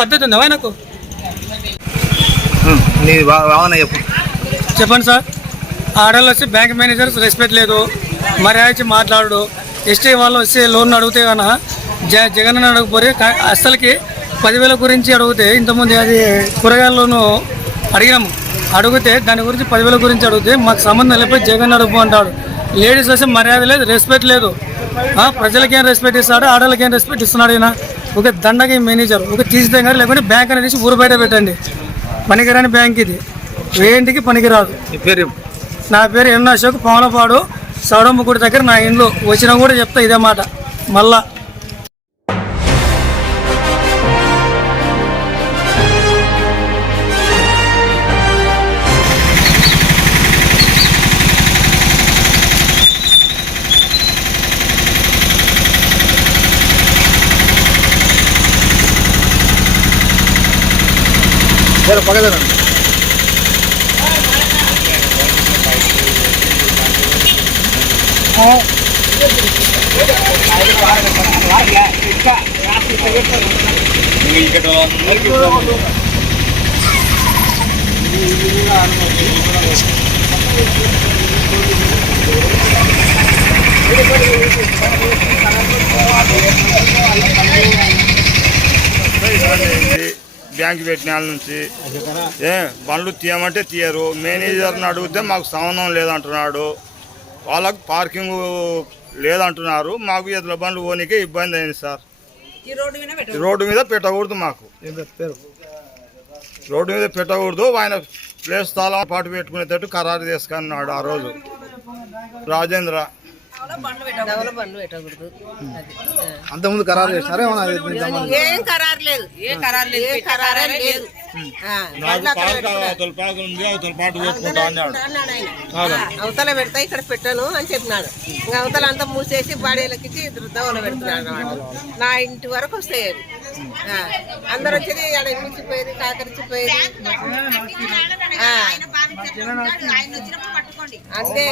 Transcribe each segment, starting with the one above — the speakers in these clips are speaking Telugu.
పద్ధతి ఉందా ఆయనకు? చెప్పండి సార్. ఆడవాళ్ళు వచ్చి బ్యాంక్ మేనేజర్స్ రెస్పెక్ట్ లేదు, మర్యాద ఇచ్చి మాట్లాడు. ఎస్టీ వాళ్ళు వచ్చి లోన్ అడిగితే కన్నా జగన్ అని అడగపోతే అసలుకి 10,000 గురించి అడిగితే ఇంతకుముందు అది కూరగాయల లోను అడిగినాము. అడిగితే దాని గురించి 10,000 గురించి అడిగితే మాకు సంబంధం లేకపోతే జగన్ అడుగు అంటాడు. లేడీస్ వచ్చి మర్యాద లేదు, రెస్పెక్ట్ లేదు. ప్రజలకేం రెస్పెక్ట్ ఇస్తాడు, ఆడవాళ్ళకేం రెస్పెక్ట్ ఇస్తున్నాడు. ఈయన ఒక దండకి మేనేజర్ ఒక తీసితే కానీ లేకుంటే బ్యాంక్ అనేది ఊరు బయట పెట్టండి. పనికిరాని బ్యాంక్ ఇది, వేయింటికి పనికిరాదు. నా పేరు ఎన్ అశోక్, పవనపాడు సౌడమ్మ గుడి దగ్గర నా ఇంట్లో. వచ్చినా కూడా చెప్తా ఇదే మాట మళ్ళా. పగలేదండి బ్యాంక్ పెట్టిన వాళ్ళ నుంచి బండ్లు తీయమంటే తీయరు. మేనేజర్ని అడిగితే మాకు సంబంధం లేదంటున్నాడు. వాళ్ళకు పార్కింగ్ లేదంటున్నారు. మాకు ఎదుల బండ్లు పోనీకే ఇబ్బంది అయింది సార్. రోడ్డు మీద పెట్టకూడదు, మాకు రోడ్డు మీద పెట్టకూడదు. ఆయన ప్లేస్ స్థలం పాటు పెట్టుకునేటట్టు ఖరారు చేసుకున్నాడు ఆ రోజు రాజేంద్ర. అంతకుముందు ఖరారు చేస్తారా? ఏం ఖరారు లేదు, అవతల పెడతా ఇక్కడ పెట్టను అని చెప్పినాడు. ఇంకా అవతల అంతా మూసేసి బాడీలకి దవల పెడుతున్నాడు అన్నమాట. నా ఇంటి వరకు వస్తాయి అవి. అందరు వచ్చేది అక్కడ మించిపోయేది, కాకరిచిపోయేది అంతే.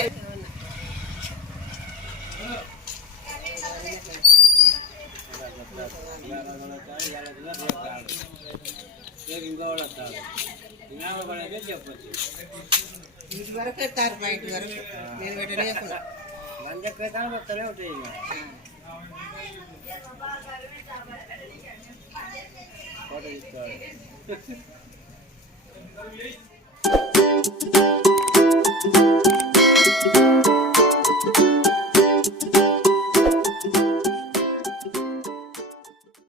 ఇంటి వరకు పెడతారు, మా ఇంటి వరకు నేను పెట్టలేకుండా